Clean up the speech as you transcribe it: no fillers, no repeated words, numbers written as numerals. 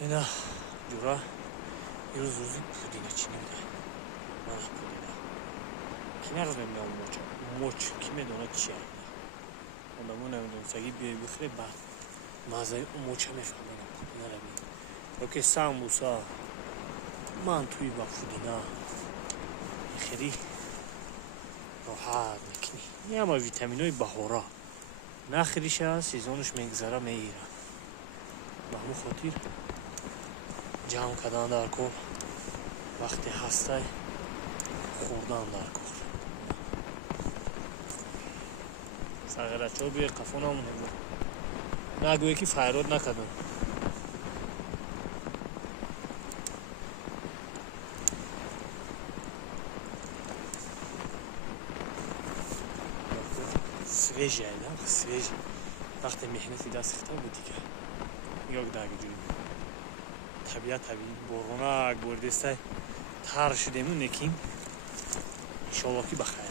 اینا جورا یروز روزی پودینه چی نمیده نه پودینه کی نروز نمیدونم موچ کی میدونه چیه آدمون نمیدونم سگی بخوره بعد مزه اون موچه میفهمه پودینه رو بید اوکی سامبوسا من توی با پودینه خیلی راحت میکنی این همه ویتامین های بهارا نه خیلیش هست سیزونش میگذره میگیره به همون خاطر جمع کردن در کار وقتی هسته خوردن در کار سغیرچه ها بیه قفون همون نگویه که فیراد نکردن سویجه اینا سویجه وقتی محنتی دست خطا بود دیگه یک داگه جوری طبیعت طبیعی بارونک بردسته تر شدیمون نکیم انشاءالله که بخیر